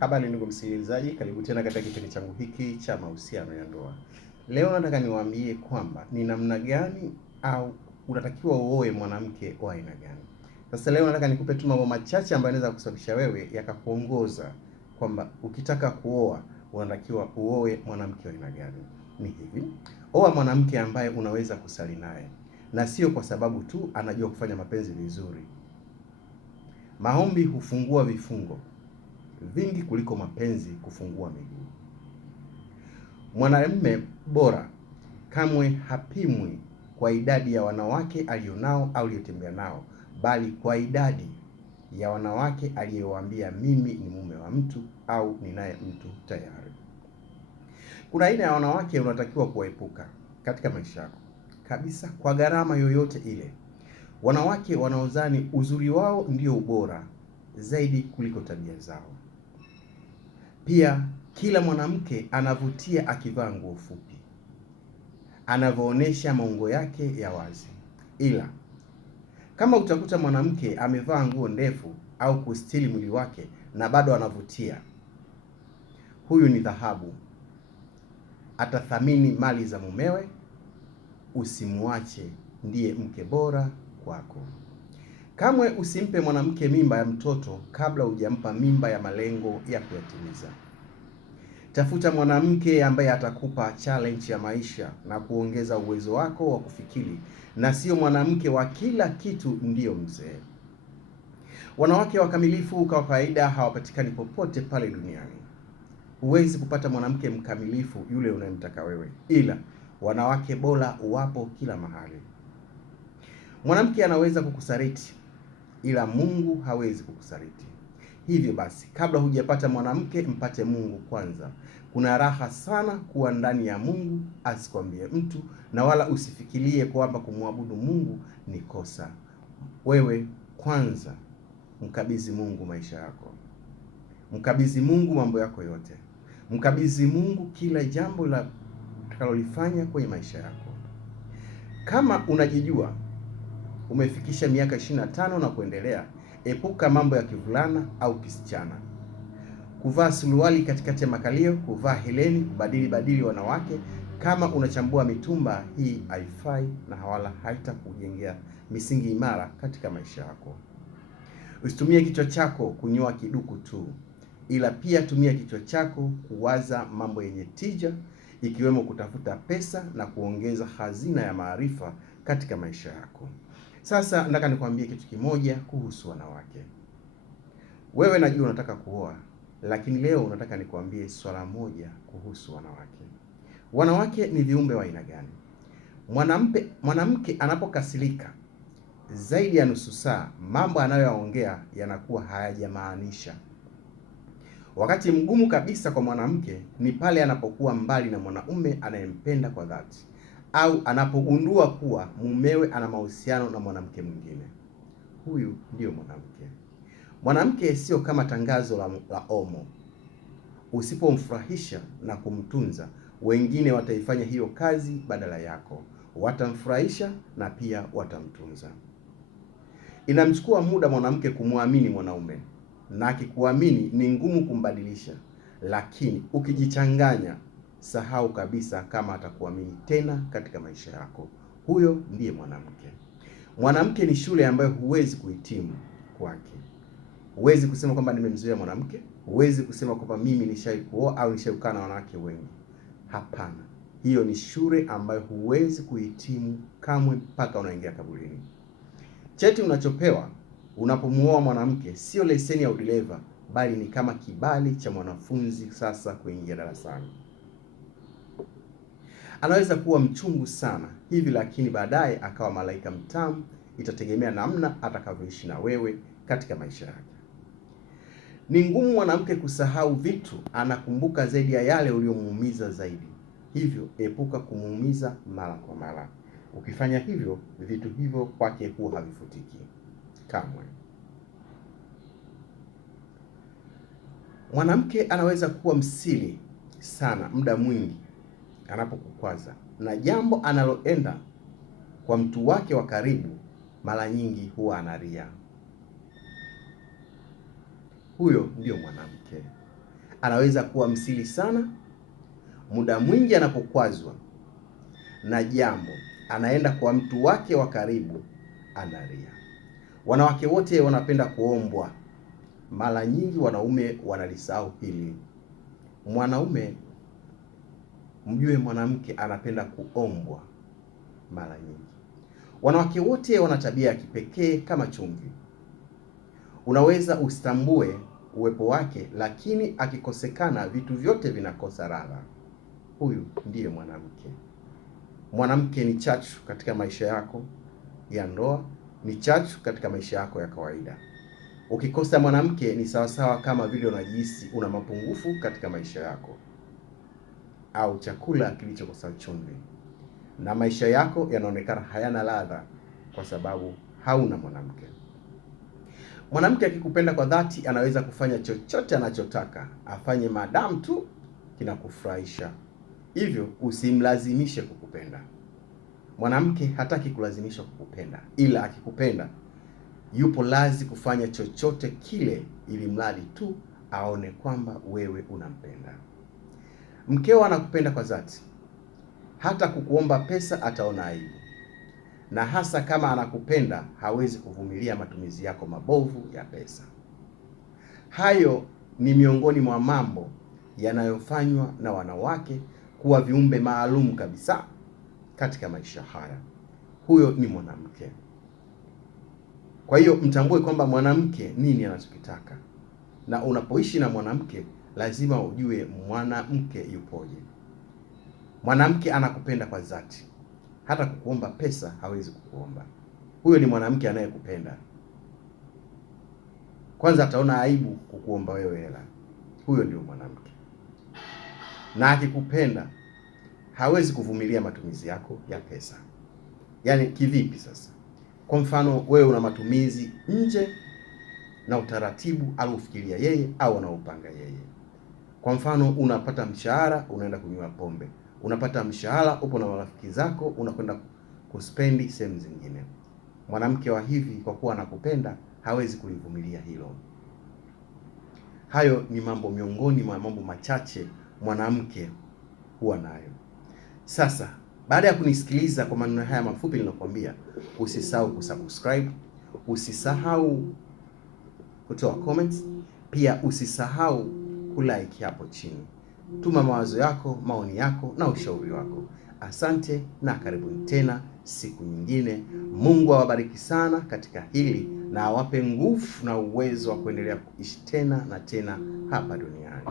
Habari ndugu msikilizaji, karibu tena katika kipindi changu hiki cha mahusiano ya ndoa. Leo nataka niwaambie kwamba ni namna gani au unatakiwa uoe mwanamke wa aina gani. Sasa leo nataka nikupe tu mambo machache ambayo yanaweza kusababisha wewe yakakuongoza kwamba ukitaka kuoa unatakiwa uoe mwanamke wa aina gani. Ni hivi: oa mwanamke ambaye unaweza kusali naye, na sio kwa sababu tu anajua kufanya mapenzi vizuri. Maombi hufungua vifungo vingi kuliko mapenzi kufungua miguu. Mwanamume bora kamwe hapimwi kwa idadi ya wanawake alionao au aliyotembea nao, bali kwa idadi ya wanawake aliyowaambia mimi ni mume wa mtu au ninaye mtu tayari. Kuna aina ya wanawake unatakiwa kuwaepuka katika maisha yako kabisa kwa gharama yoyote ile. Wanawake wanaozani uzuri wao ndio ubora zaidi kuliko tabia zao. Pia kila mwanamke anavutia akivaa nguo fupi, anavyoonyesha maungo yake ya wazi. Ila kama utakuta mwanamke amevaa nguo ndefu au kustiri mwili wake na bado anavutia, huyu ni dhahabu. Atathamini mali za mumewe. Usimwache, ndiye mke bora kwako. Kamwe usimpe mwanamke mimba ya mtoto kabla hujampa mimba ya malengo ya kuyatimiza. Tafuta mwanamke ambaye atakupa challenge ya maisha na kuongeza uwezo wako wa kufikiri, na sio mwanamke wa kila kitu ndiyo mzee. Wanawake wakamilifu kwa kawaida hawapatikani popote pale duniani. Huwezi kupata mwanamke mkamilifu yule unayemtaka wewe, ila wanawake bora wapo kila mahali. Mwanamke anaweza kukusaliti, ila Mungu hawezi kukusaliti. Hivyo basi, kabla hujapata mwanamke, mpate Mungu kwanza. Kuna raha sana kuwa ndani ya Mungu, asikwambie mtu, na wala usifikirie kwamba kumwabudu Mungu ni kosa. Wewe kwanza mkabidhi Mungu maisha yako, mkabidhi Mungu mambo yako yote, mkabidhi Mungu kila jambo la utakalolifanya kwenye maisha yako. Kama unajijua umefikisha miaka 25 na kuendelea, epuka mambo ya kivulana au kisichana. Kuvaa suruali katikati ya makalio, kuvaa heleni, kubadili wanawake. Kama unachambua mitumba, hii haifai na wala haitakujengea misingi imara katika maisha yako. Usitumie kichwa chako kunyoa kiduku tu, ila pia tumia kichwa chako kuwaza mambo yenye tija, ikiwemo kutafuta pesa na kuongeza hazina ya maarifa katika maisha yako. Sasa nataka nikwambie kitu kimoja kuhusu wanawake. Wewe najua unataka kuoa, lakini leo nataka nikwambie swala moja kuhusu wanawake. Wanawake ni viumbe wa aina gani? Mwanamke anapokasirika zaidi ya nusu saa, mambo anayoyaongea yanakuwa hayajamaanisha. Wakati mgumu kabisa kwa mwanamke ni pale anapokuwa mbali na mwanaume anayempenda kwa dhati, au anapogundua kuwa mumewe ana mahusiano na mwanamke mwingine. Huyu ndio mwanamke. Mwanamke sio kama tangazo la omo. Usipomfurahisha na kumtunza, wengine wataifanya hiyo kazi badala yako. Watamfurahisha na pia watamtunza. Inamchukua muda mwanamke kumwamini mwanaume, na akikuamini ni ngumu kumbadilisha. Lakini ukijichanganya, sahau kabisa kama atakuamini tena katika maisha yako. Huyo ndiye mwanamke. Mwanamke ni shule ambayo huwezi kuhitimu kwake. Huwezi kusema kwamba nimemzoea mwanamke. Huwezi kusema kwamba mimi nishaikuoa au nishaikaa na wanawake wengi. Hapana, hiyo ni shule ambayo huwezi kuhitimu kamwe mpaka unaingia kaburini. Cheti unachopewa unapomuoa mwanamke sio leseni ya udereva, bali ni kama kibali cha mwanafunzi sasa kuingia darasani. Anaweza kuwa mchungu sana hivi, lakini baadaye akawa malaika mtamu. Itategemea namna atakavyoishi na wewe katika maisha yake. Ni ngumu mwanamke kusahau vitu, anakumbuka zaidi ya yale uliomuumiza zaidi. Hivyo epuka kumuumiza mara kwa mara. Ukifanya hivyo, vitu hivyo kwake huwa havifutiki kamwe. Mwanamke anaweza kuwa msiri sana muda mwingi anapokukwaza, na jambo analoenda kwa mtu wake wa karibu mara nyingi huwa analia. Huyo ndio mwanamke. anaweza kuwa msiri sana. Muda mwingi anapokwazwa na jambo, anaenda kwa mtu wake wa karibu, analia. Wanawake wote wanapenda kuombwa. Mara nyingi wanaume wanalisahau hili. Mwanaume, mjue mwanamke anapenda kuombwa mara nyingi. Wanawake wote wana tabia ya kipekee kama chumvi. Unaweza usitambue uwepo wake, lakini akikosekana vitu vyote vinakosa ladha. Huyu ndiye mwanamke. Mwanamke ni chachu katika maisha yako ya ndoa, ni chachu katika maisha yako ya kawaida. Ukikosa mwanamke ni sawasawa kama vile unajihisi una mapungufu katika maisha yako, au chakula kilichokosa chumvi, na maisha yako yanaonekana hayana ladha kwa sababu hauna mwanamke. Mwanamke akikupenda kwa dhati anaweza kufanya chochote anachotaka afanye, maadamu tu kinakufurahisha. Hivyo usimlazimishe kukupenda. Mwanamke hataki kulazimishwa kukupenda, ila akikupenda yupo lazi kufanya chochote kile, ili mradi tu aone kwamba wewe unampenda. Mkeo anakupenda kwa dhati, hata kukuomba pesa ataona aibu, na hasa kama anakupenda hawezi kuvumilia matumizi yako mabovu ya pesa. Hayo ni miongoni mwa mambo yanayofanywa na wanawake kuwa viumbe maalum kabisa katika maisha haya. Huyo ni mwanamke. Kwa hiyo mtambue kwamba mwanamke nini anachokitaka, na unapoishi na mwanamke lazima ujue mwanamke yupoje. Mwanamke anakupenda kwa dhati, hata kukuomba pesa hawezi kukuomba. Huyo ni mwanamke anayekupenda. Kwanza ataona aibu kukuomba wewe hela. Huyo ndio mwanamke. Na akikupenda hawezi kuvumilia matumizi yako ya pesa. Yaani kivipi sasa? Kwa mfano wewe una matumizi nje na utaratibu aliofikiria yeye au anaupanga yeye. Kwa mfano unapata mshahara unaenda kunywa pombe. Unapata mshahara upo na marafiki zako unakwenda kuspendi sehemu zingine. Mwanamke wa hivi kwa kuwa anakupenda hawezi kulivumilia hilo. Hayo ni mambo miongoni mwa mambo machache mwanamke huwa nayo. Sasa baada ya kunisikiliza kwa maneno haya mafupi ninakwambia, usisahau kusubscribe, usisahau kutoa comments, pia usisahau kulike hapo chini. Tuma mawazo yako, maoni yako na ushauri wako. Asante na karibuni tena siku nyingine. Mungu awabariki sana katika hili na awape nguvu na uwezo wa kuendelea kuishi tena na tena hapa duniani.